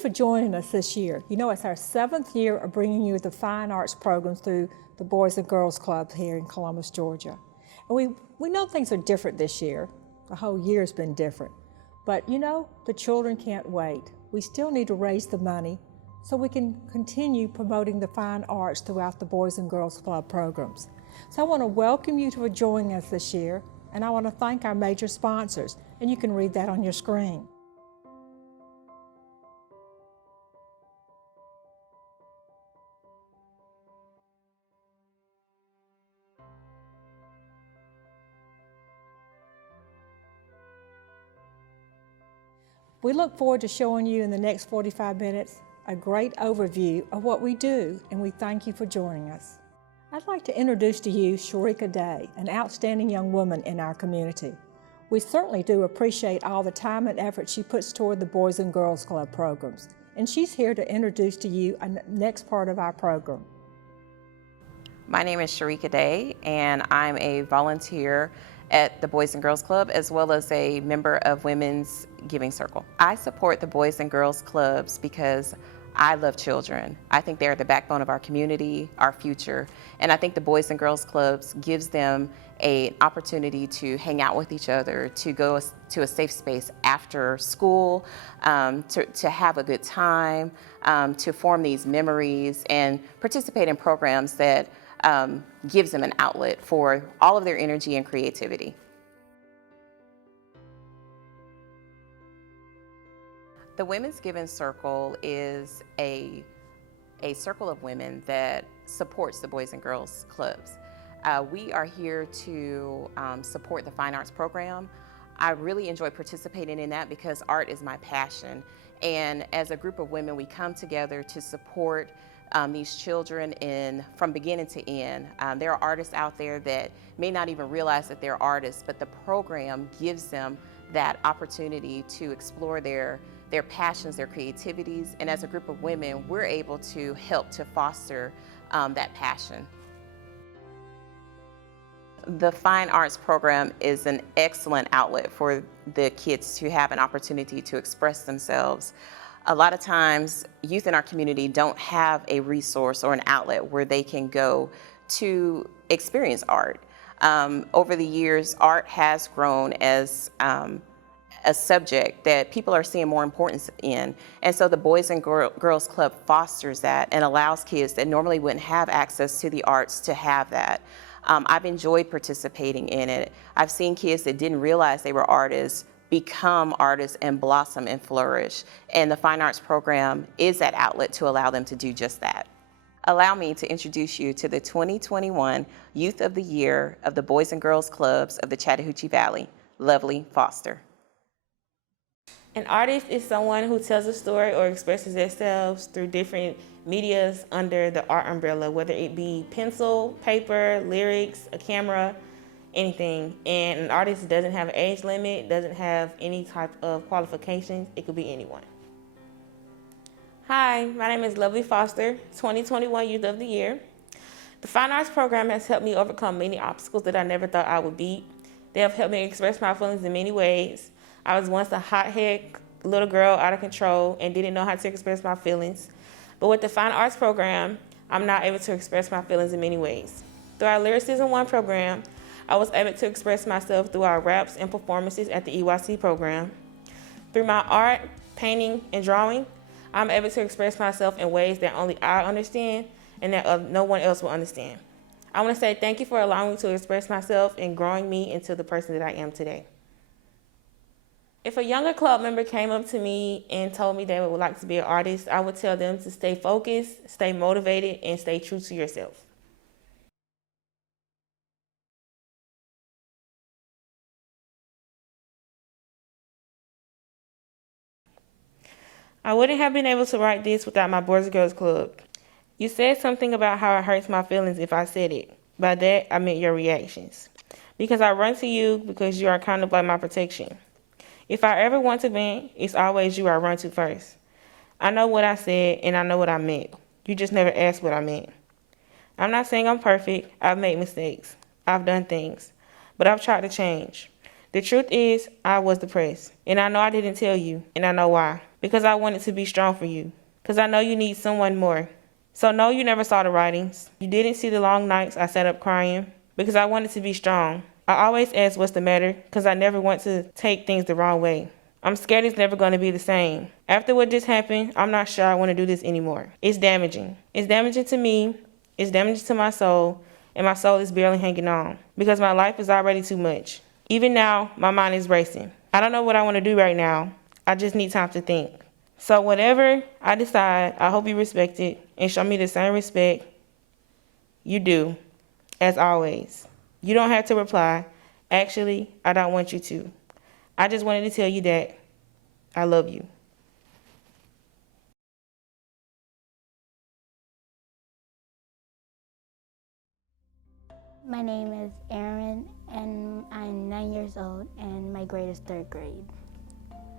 for joining us this year. You know, it's our 7th year of bringing you the fine arts programs through the Boys and Girls Club here in Columbus, Georgia. And we know things are different this year. The whole year's been different. But you know, the children can't wait. We still need to raise the money so we can continue promoting the fine arts throughout the Boys and Girls Club programs. So I want to welcome you to joining us this year, and I want to thank our major sponsors, and you can read that on your screen. We look forward to showing you in the next 45 minutes a great overview of what we do, and we thank you for joining us. I'd like to introduce to you Sharika Day, an outstanding young woman in our community. We certainly do appreciate all the time and effort she puts toward the Boys and Girls Club programs, and she's here to introduce to you the next part of our program. My name is Sharika Day, and I'm a volunteer at the Boys and Girls Club, as well as a member of Women's Giving Circle. I support the Boys and Girls Clubs because I love children. I think they're the backbone of our community, our future, and I think the Boys and Girls Clubs gives them an opportunity to hang out with each other, to go to a safe space after school, to have a good time, to form these memories and participate in programs that gives them an outlet for all of their energy and creativity. The Women's Giving Circle is a circle of women that supports the Boys and Girls Clubs. We are here to support the fine arts program. I really enjoy participating in that because art is my passion. And as a group of women, we come together to support these children from beginning to end. There are artists out there that may not even realize that they're artists, but the program gives them that opportunity to explore their passions, their creativities, and as a group of women, we're able to help to foster that passion. The Fine Arts program is an excellent outlet for the kids to have an opportunity to express themselves. A lot of times, youth in our community don't have a resource or an outlet where they can go to experience art. Over the years, art has grown as a subject that people are seeing more importance in. And so the Boys and Girls Club fosters that and allows kids that normally wouldn't have access to the arts to have that. I've enjoyed participating in it. I've seen kids that didn't realize they were artists become artists and blossom and flourish. And the Fine Arts program is that outlet to allow them to do just that. Allow me to introduce you to the 2021 Youth of the Year of the Boys and Girls Clubs of the Chattahoochee Valley, Lovely Foster. An artist is someone who tells a story or expresses themselves through different medias under the art umbrella, whether it be pencil, paper, lyrics, a camera, anything. And an artist doesn't have an age limit, doesn't have any type of qualifications. It could be anyone. Hi, my name is Lovely Foster, 2021 Youth of the Year. The Fine Arts program has helped me overcome many obstacles that I never thought I would beat. They have helped me express my feelings in many ways. I was once a hothead little girl out of control and didn't know how to express my feelings. But with the Fine Arts program, I'm now able to express my feelings in many ways. Through our Lyricism 1 program, I was able to express myself through our raps and performances at the EYC program. Through my art, painting, and drawing, I'm able to express myself in ways that only I understand and that no one else will understand. I want to say thank you for allowing me to express myself and growing me into the person that I am today. If a younger club member came up to me and told me they would like to be an artist, I would tell them to stay focused, stay motivated, and stay true to yourself. I wouldn't have been able to write this without my Boys and Girls Club. You said something about how it hurts my feelings if I said it. By that, I meant your reactions. Because I run to you because you are kind of like my protection. If I ever want to vent, it's always you I run to first. I know what I said and I know what I meant. You just never asked what I meant. I'm not saying I'm perfect. I've made mistakes. I've done things. But I've tried to change. The truth is, I was depressed. And I know I didn't tell you, and I know why. because I wanted to be strong for you, because I know you need someone more. So no, you never saw the writings. You didn't see the long nights I sat up crying, because I wanted to be strong. I always ask what's the matter, because I never want to take things the wrong way. I'm scared it's never going to be the same. After what just happened, I'm not sure I want to do this anymore. It's damaging. It's damaging to me, it's damaging to my soul, and my soul is barely hanging on, because my life is already too much. Even now, my mind is racing. I don't know what I want to do right now. I just need time to think. So whatever I decide, I hope you respect it and show me the same respect you do, as always. You don't have to reply. Actually, I don't want you to. I just wanted to tell you that I love you. My name is Erin, and I'm 9 years old, and my grade is 3rd grade.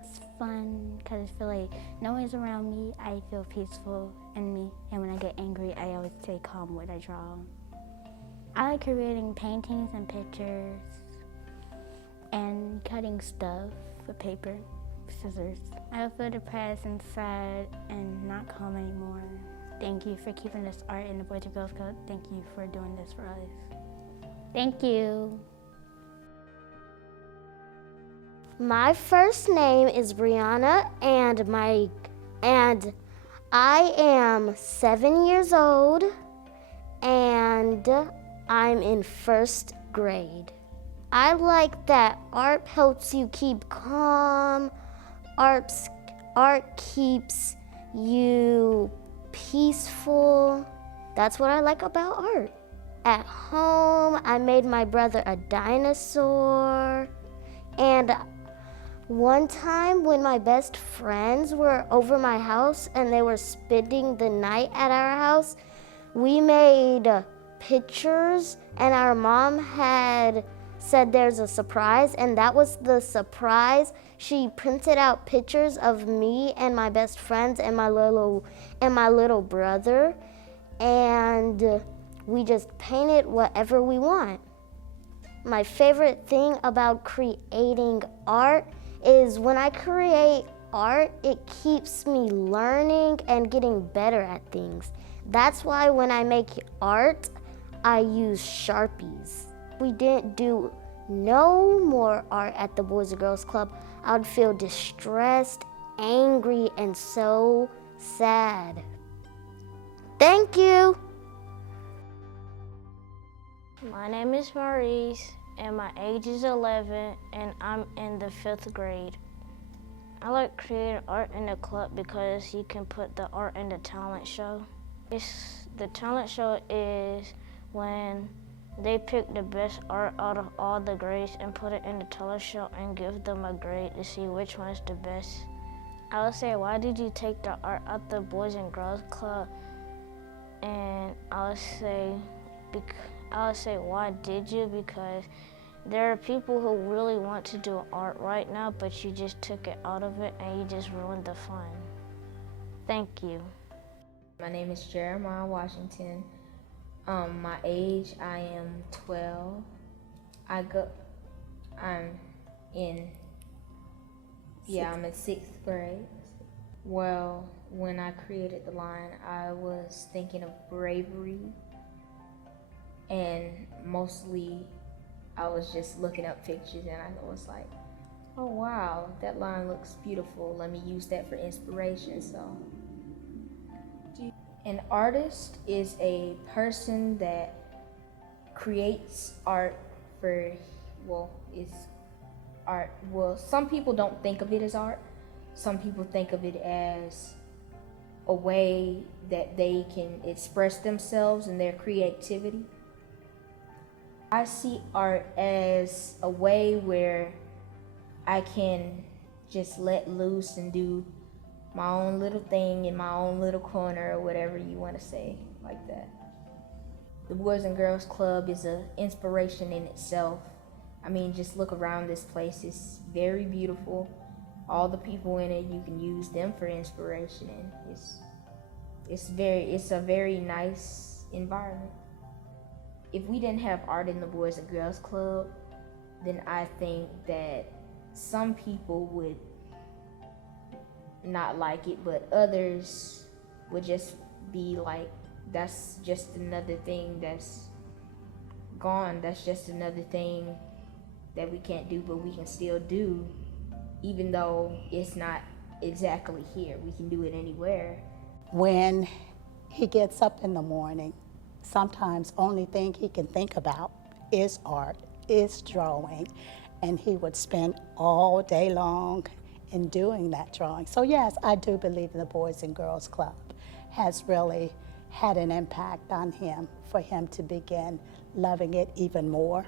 It's fun because I feel like no one's around me. I feel peaceful in me, and when I get angry, I always stay calm when I draw. I like creating paintings and pictures and cutting stuff with paper, scissors. I feel depressed and sad and not calm anymore. Thank you for keeping this art in the Boys and Girls Club. Thank you for doing this for us. Thank you. My first name is Brianna, and I am 7 years old, and I'm in 1st grade. I like that art helps you keep calm. Art keeps you peaceful. That's what I like about art. At home, I made my brother a dinosaur. And one time when my best friends were over my house and they were spending the night at our house, we made pictures, and our mom had said there's a surprise, and that was the surprise. She printed out pictures of me and my best friends and my little brother, and we just painted whatever we want. My favorite thing about creating art is when I create art, it keeps me learning and getting better at things. That's why when I make art, I use Sharpies. We didn't do no more art at the Boys and Girls Club, I would feel distressed, angry, and so sad. Thank you. My name is Maurice, and my age is 11, and I'm in the 5th grade. I like creating art in the club because you can put the art in the talent show. The talent show is when they pick the best art out of all the grades and put it in the talent show and give them a grade to see which one is the best. I would say, why did you take the art out the Boys and Girls Club? And I would say, why did you? Because there are people who really want to do art right now, but you just took it out of it and you just ruined the fun. Thank you. My name is Jeremiah Washington. My age, I am 12. I'm in 6th grade. Well, when I created the line, I was thinking of bravery, and mostly I was just looking up pictures, and I was like, oh wow, that line looks beautiful. Let me use that for inspiration. So, an artist is a person that creates art some people don't think of it as art. Some people think of it as a way that they can express themselves and their creativity. I see art as a way where I can just let loose and do my own little thing in my own little corner, or whatever you want to say, like that. The Boys and Girls Club is an inspiration in itself. I mean, just look around this place. It's very beautiful. All the people in it, you can use them for inspiration, and it's a very nice environment. If we didn't have art in the Boys and Girls Club, then I think that some people would not like it, but others would just be like, that's just another thing that's gone. That's just another thing that we can't do, but we can still do, even though it's not exactly here. We can do it anywhere. When he gets up in the morning, sometimes only thing he can think about is art, is drawing, and he would spend all day long in doing that drawing. So yes, I do believe the Boys and Girls Club has really had an impact on him, for him to begin loving it even more.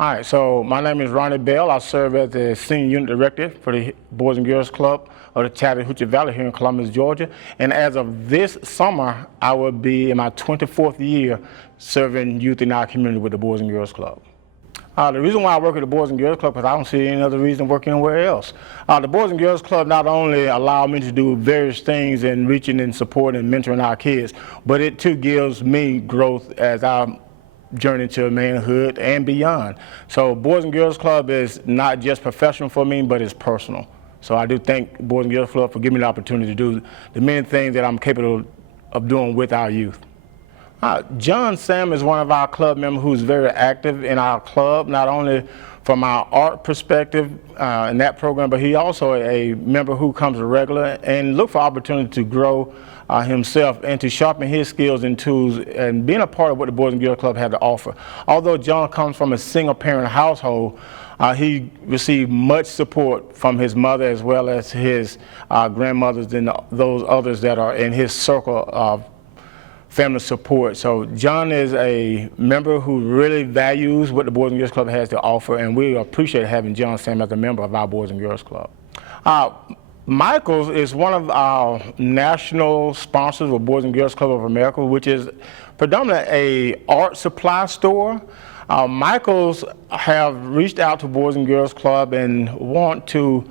All right, so my name is Ronnie Bell. I serve as the Senior Unit Director for the Boys and Girls Club of the Chattahoochee Valley here in Columbus, Georgia. And as of this summer, I will be in my 24th year serving youth in our community with the Boys and Girls Club. The reason why I work at the Boys and Girls Club is I don't see any other reason to work anywhere else. The Boys and Girls Club not only allow me to do various things in reaching and supporting and mentoring our kids, but it too gives me growth as I journey to manhood and beyond. So Boys and Girls Club is not just professional for me, but it's personal. So I do thank Boys and Girls Club for giving me the opportunity to do the many things that I'm capable of doing with our youth. John Sam is one of our club members who's very active in our club, not only from our art perspective in that program, but he also a member who comes regular and look for opportunity to grow himself and to sharpen his skills and tools and being a part of what the Boys and Girls Club had to offer. Although John comes from a single parent household, he received much support from his mother as well as his grandmothers and those others that are in his circle of family support. So John is a member who really values what the Boys and Girls Club has to offer, and we appreciate having John Sam as a member of our Boys and Girls Club. Michaels is one of our national sponsors of Boys and Girls Club of America, which is predominantly an art supply store. Michaels have reached out to Boys and Girls Club and want to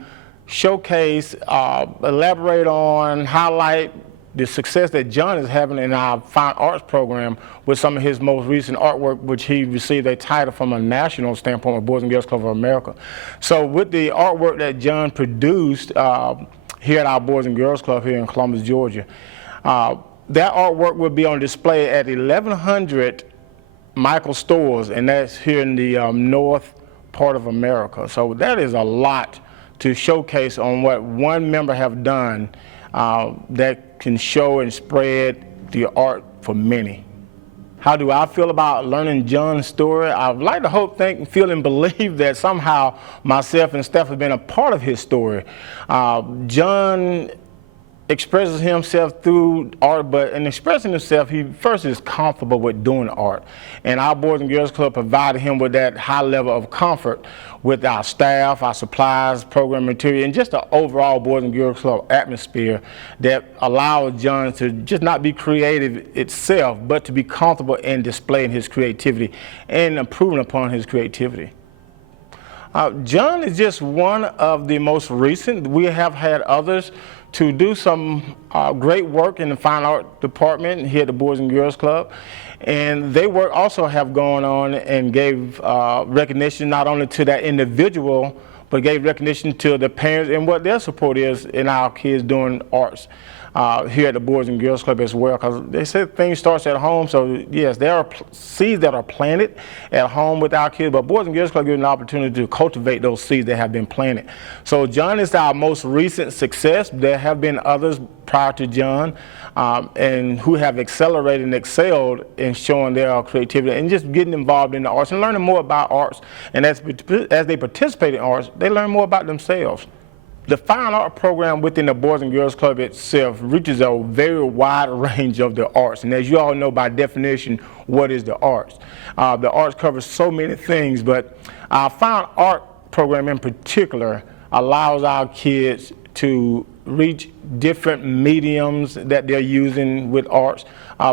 showcase, elaborate on, highlight the success that John is having in our fine arts program with some of his most recent artwork, which he received a title from a national standpoint with Boys and Girls Club of America. So with the artwork that John produced here at our Boys and Girls Club here in Columbus, Georgia, that artwork will be on display at 1,100 Michael stores, and that's here in the north part of America. So that is a lot to showcase on what one member have done that can show and spread the art for many. How do I feel about learning John's story? I'd like to hope, think, feel, and believe that somehow myself and Steph have been a part of his story. John expresses himself through art, but in expressing himself, he first is comfortable with doing art. And our Boys and Girls Club provided him with that high level of comfort with our staff, our supplies, program material, and just the overall Boys and Girls Club atmosphere that allowed John to just not be creative itself, but to be comfortable in displaying his creativity and improving upon his creativity. John is just one of the most recent. We have had others to do some great work in the fine art department here at the Boys and Girls Club. And they also have gone on and gave recognition not only to that individual, but gave recognition to the parents and what their support is in our kids doing arts here at the Boys and Girls Club as well. Because they said things starts at home, so yes, there are seeds that are planted at home with our kids, but Boys and Girls Club gives an opportunity to cultivate those seeds that have been planted. So John is our most recent success. There have been others prior to John and who have accelerated and excelled in showing their creativity and just getting involved in the arts and learning more about arts. And as they participate in arts, they learn more about themselves. The fine art program within the Boys and Girls Club itself reaches a very wide range of the arts. And as you all know by definition, what is the arts? The arts covers so many things, but our fine art program in particular allows our kids to reach different mediums that they're using with arts.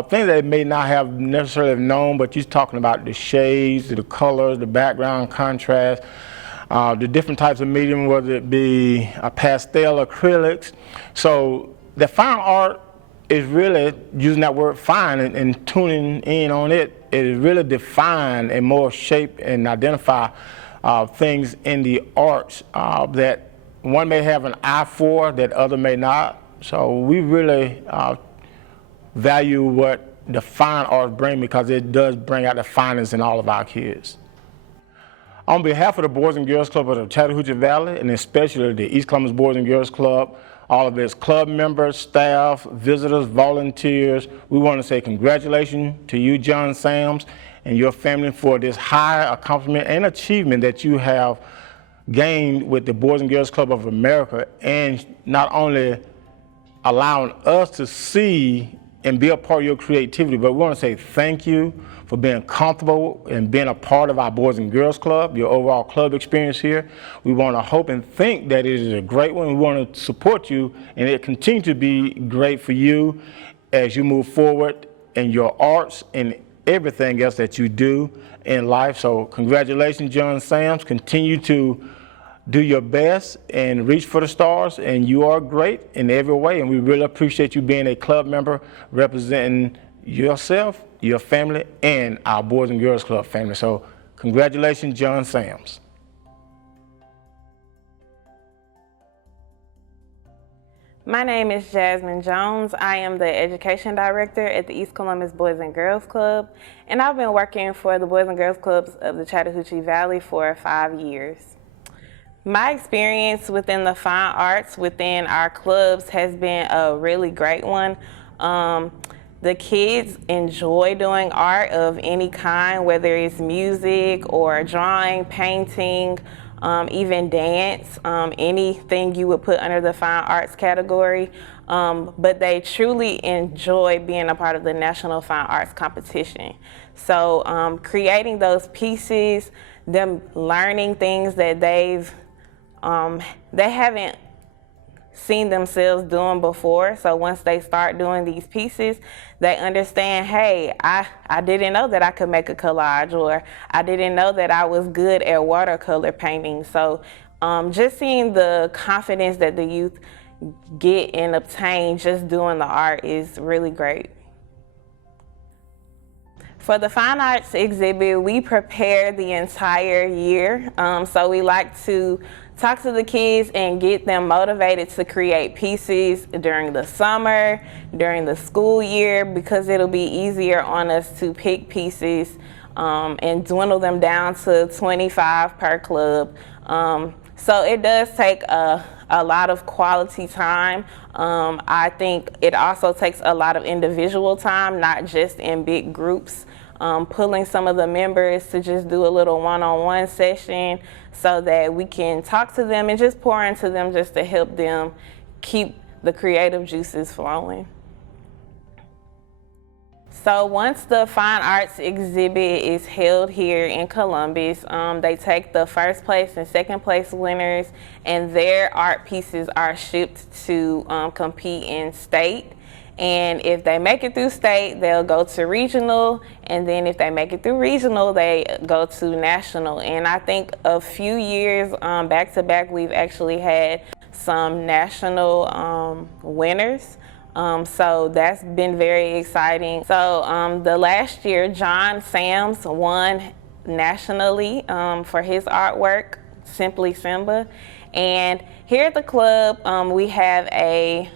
Things that they may not have necessarily known, but you're talking about the shades, the colors, the background contrast, the different types of medium, whether it be pastel acrylics. So the fine art is really using that word fine and tuning in on it. It really define and more shape and identify things in the arts that one may have an eye for that other may not. So we really value what the fine arts bring, because it does bring out the finest in all of our kids. On behalf of the Boys and Girls Club of the Chattahoochee Valley, and especially the East Columbus Boys and Girls Club, all of its club members, staff, visitors, volunteers, we want to say congratulations to you, John Sams, and your family for this high accomplishment and achievement that you have gained with the Boys and Girls Club of America, and not only allowing us to see and be a part of your creativity, but we want to say thank you for being comfortable and being a part of our Boys and Girls Club, your overall club experience here. We want to hope and think that it is a great one. We want to support you, and it continue to be great for you as you move forward in your arts and everything else that you do in life. So congratulations, John Sams. Continue to do your best and reach for the stars, and you are great in every way, and we really appreciate you being a club member representing yourself, your family, and our Boys and Girls Club family. So congratulations, John Sams. My name is Jasmine Jones. I am the Education Director at the East Columbus Boys and Girls Club, and I've been working for the Boys and Girls Clubs of the Chattahoochee Valley for 5 years. My experience within the fine arts within our clubs has been a really great one. The kids enjoy doing art of any kind, whether it's music or drawing, painting, even dance, anything you would put under the fine arts category. But they truly enjoy being a part of the National Fine Arts Competition. So creating those pieces, them learning things that they haven't seen themselves doing before. So once they start doing these pieces, they understand, hey, I didn't know that I could make a collage, or I didn't know that I was good at watercolor painting. So just seeing the confidence that the youth get and obtain just doing the art is really great. For the Fine Arts exhibit, we prepare the entire year. So we like to talk to the kids and get them motivated to create pieces during the summer, during the school year, because it'll be easier on us to pick pieces and dwindle them down to 25 per club. So it does take a lot of quality time. I think it also takes a lot of individual time, not just in big groups. Pulling some of the members to just do a little one-on-one session so that we can talk to them and just pour into them just to help them keep the creative juices flowing. So once the Fine Arts exhibit is held here in Columbus, they take the first place and second place winners, and their art pieces are shipped to compete in state. And if they make it through state, they'll go to regional, and then if they make it through regional, they go to national. And I think a few years back to back, we've actually had some national winners. So that's been very exciting. So the last year, John Sams won nationally for his artwork, Simply Simba. And here at the club, we have a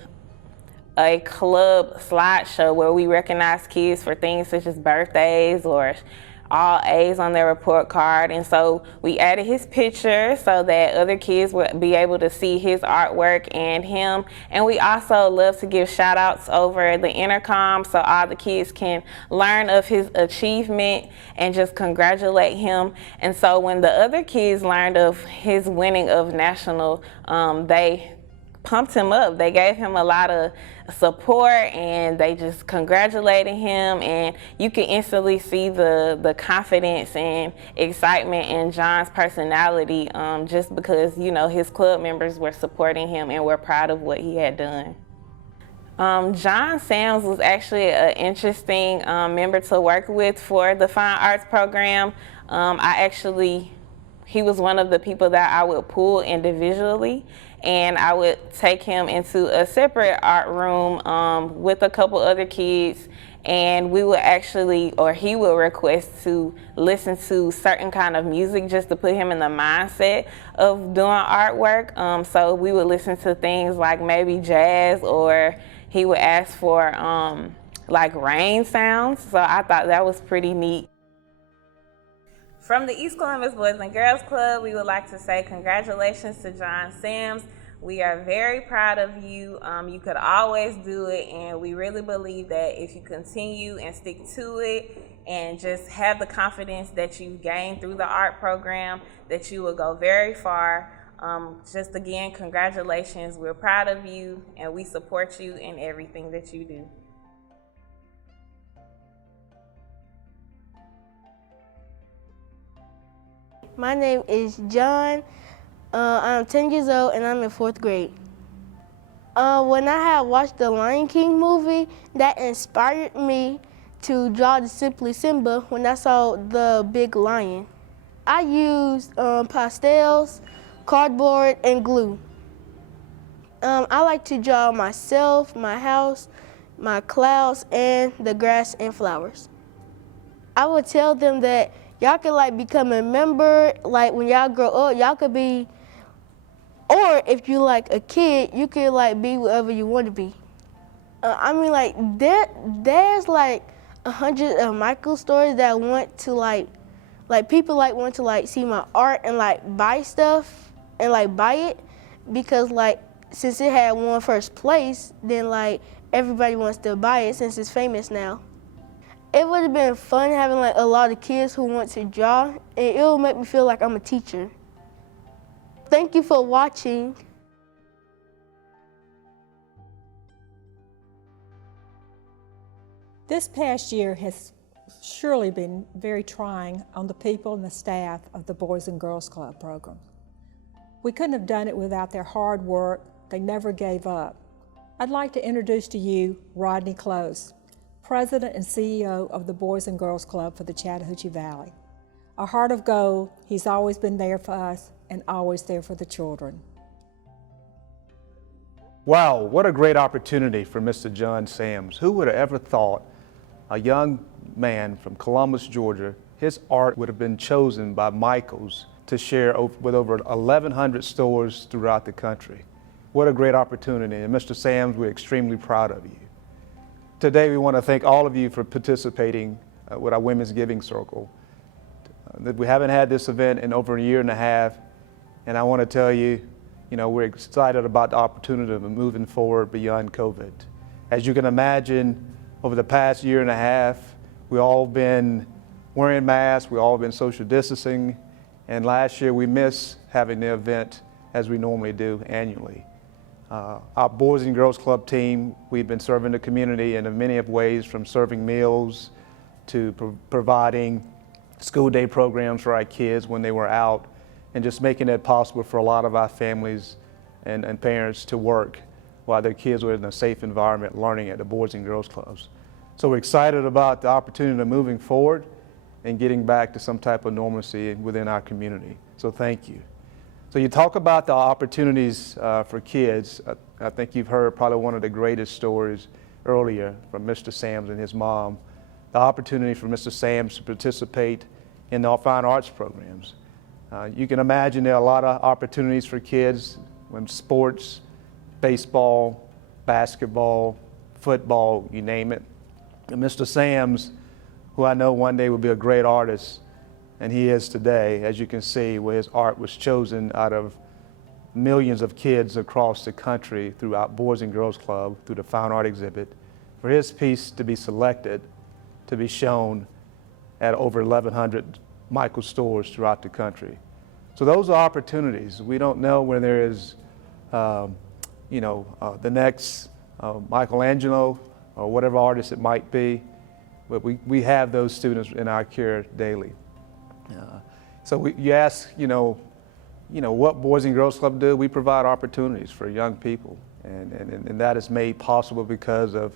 club slideshow where we recognize kids for things such as birthdays or all A's on their report card. And so we added his picture so that other kids would be able to see his artwork and him. And we also love to give shout outs over the intercom so all the kids can learn of his achievement and just congratulate him. And so when the other kids learned of his winning of national, they pumped him up. They gave him a lot of support and they just congratulated him, and you can instantly see the confidence and excitement in John's personality just because, you know, his club members were supporting him and were proud of what he had done. John Sams was actually an interesting member to work with for the Fine Arts program. He was one of the people that I would pull individually, and I would take him into a separate art room with a couple other kids, and we would actually, or he would request to listen to certain kind of music just to put him in the mindset of doing artwork. So we would listen to things like maybe jazz, or he would ask for like rain sounds. So I thought that was pretty neat. From the East Columbus Boys and Girls Club, we would like to say congratulations to John Sams. We are very proud of you. You could always do it, and we really believe that if you continue and stick to it and just have the confidence that you've gained through the art program, that you will go very far. Just again, congratulations. We're proud of you, and we support you in everything that you do. My name is John. I'm 10 years old and I'm in 4th grade. When I had watched the Lion King movie, that inspired me to draw the Simply Simba when I saw the big lion. I used pastels, cardboard, and glue. I like to draw myself, my house, my clouds, and the grass and flowers. I would tell them that y'all could like become a member, like when y'all grow up, y'all could be, or if you like a kid, you could like be whatever you want to be. I mean, like there's like 100 of Michael stories that want to like people like want to like see my art and like buy stuff and like buy it, because like since it had won first place, then like everybody wants to buy it since it's famous now. It would have been fun having like a lot of kids who want to draw, and it will make me feel like I'm a teacher. Thank you for watching. This past year has surely been very trying on the people and the staff of the Boys and Girls Club program. We couldn't have done it without their hard work. They never gave up. I'd like to introduce to you Rodney Close, President and CEO of the Boys and Girls Club for the Chattahoochee Valley. A heart of gold, he's always been there for us and always there for the children. Wow, what a great opportunity for Mr. John Sams. Who would have ever thought a young man from Columbus, Georgia, his art would have been chosen by Michaels to share with over 1,100 stores throughout the country. What a great opportunity, and Mr. Sams, we're extremely proud of you. Today we want to thank all of you for participating with our Women's Giving Circle. We haven't had this event in over a year and a half, and I want to tell you, we're excited about the opportunity of moving forward beyond COVID. As you can imagine, over the past year and a half, we've all been wearing masks, we've all been social distancing, and last year we missed having the event as we normally do annually. Our Boys and Girls Club team, we've been serving the community in many of ways, from serving meals to providing school day programs for our kids when they were out, and just making it possible for a lot of our families and parents to work while their kids were in a safe environment learning at the Boys and Girls Clubs. So we're excited about the opportunity of moving forward and getting back to some type of normalcy within our community. So thank you. So you talk about the opportunities for kids. I think you've heard probably one of the greatest stories earlier from Mr. Sams and his mom, the opportunity for Mr. Sams to participate in the fine arts programs. You can imagine there are a lot of opportunities for kids when sports, baseball, basketball, football, you name it. And Mr. Sams, who I know one day will be a great artist, and he is today, as you can see, where his art was chosen out of millions of kids across the country through our Boys and Girls Club, through the Fine Art exhibit, for his piece to be selected, to be shown at over 1,100 Michael stores throughout the country. So those are opportunities. We don't know when there is, the next Michelangelo or whatever artist it might be, but we have those students in our care daily. So you ask, what Boys and Girls Club do? We provide opportunities for young people, and that is made possible because of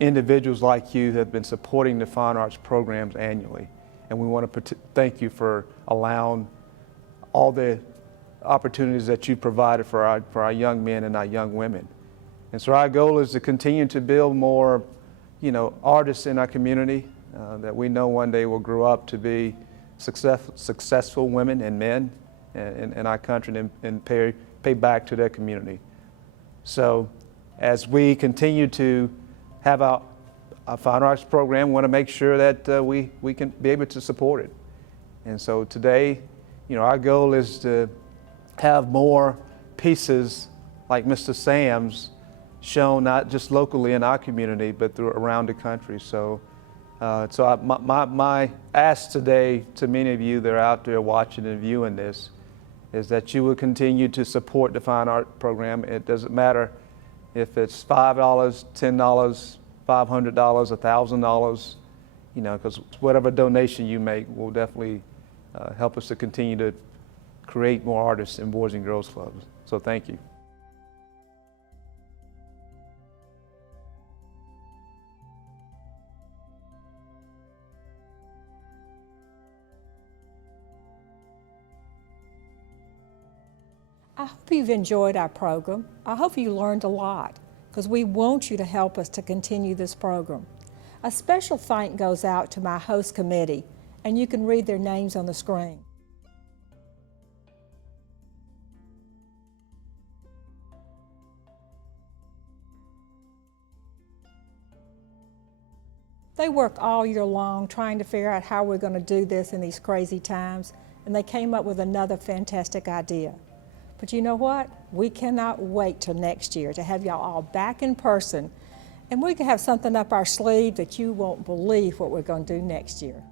individuals like you that have been supporting the fine arts programs annually. And we want to thank you for allowing all the opportunities that you provided for our young men and our young women. And so our goal is to continue to build more, artists in our community that we know one day will grow up to be successful women and men in our country and pay back to their community. So as we continue to have our Fine Arts program, we want to make sure that we can be able to support it. And so today, our goal is to have more pieces like Mr. Sam's shown not just locally in our community, but around the country. So, my ask today to many of you that are out there watching and viewing this is that you will continue to support the Fine Art program. It doesn't matter if it's $5, $10, $500, $1,000, because whatever donation you make will definitely help us to continue to create more artists in Boys and Girls Clubs. So thank you. I hope you've enjoyed our program. I hope you learned a lot, because we want you to help us to continue this program. A special thank goes out to my host committee, and you can read their names on the screen. They work all year long trying to figure out how we're going to do this in these crazy times, and they came up with another fantastic idea. But you know what? We cannot wait till next year to have y'all all back in person, and we can have something up our sleeve that you won't believe what we're going to do next year.